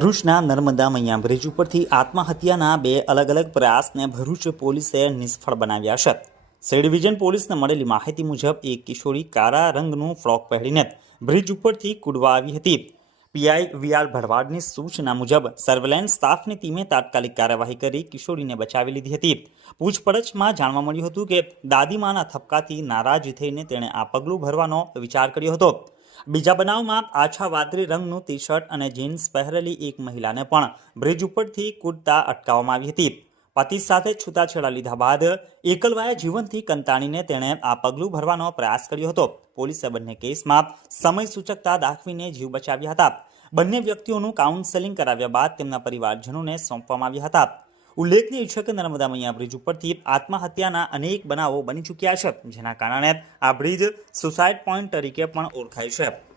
ભરૂચના નર્મદા મૈયા બ્રિજ ઉપરથી આત્મહત્યાના બે અલગ અલગ પ્રયાસને ભરૂચ પોલીસે નિષ્ફળ બનાવ્યા છે. સી ડિવિઝન પોલીસને મળેલી માહિતી મુજબ, એક કિશોરી કાળા રંગનું ફ્રોક પહેરીને બ્રિજ ઉપરથી કૂદવા આવી હતી. પીઆઈ વીઆર ભરવાડની સૂચના મુજબ, સર્વેલન્સ સ્ટાફની ટીમે તાત્કાલિક કાર્યવાહી કરી કિશોરીને બચાવી લીધી હતી. પૂછપરછમાં જાણવા મળ્યું હતું કે, દાદીમાના થપકાથી નારાજ થઈને તેણે આ પગલું ભરવાનો વિચાર કર્યો હતો. બીજા બનાવમાં આછા વાદળી રંગનું ટી શર્ટ અને જીન્સ પહેરેલી એક મહિલાને પણ બ્રિજ ઉપરથી કૂદતા અટકાવવામાં આવી હતી. પતિ સાથે છૂટાછેડા લીધા બાદ એકલવાયા જીવનથી કંટાળીને તેણે આ પગલું ભરવાનો પ્રયાસ કર્યો હતો. પોલીસે બંને કેસમાં સમય સૂચકતા દાખવીને જીવ બચાવ્યા હતા. બંને વ્યક્તિઓનું કાઉન્સેલિંગ કરાવ્યા બાદ તેમના પરિવારજનોને સોંપવામાં આવ્યા હતા. ઉલ્લેખનીય છે કે નર્મદા મૈયા બ્રિજ ઉપરથી આત્મહત્યાના અનેક બનાવો બની ચૂક્યા છે, જેના કારણે આ બ્રિજ સુસાઇડ પોઈન્ટ તરીકે પણ ઓળખાય છે.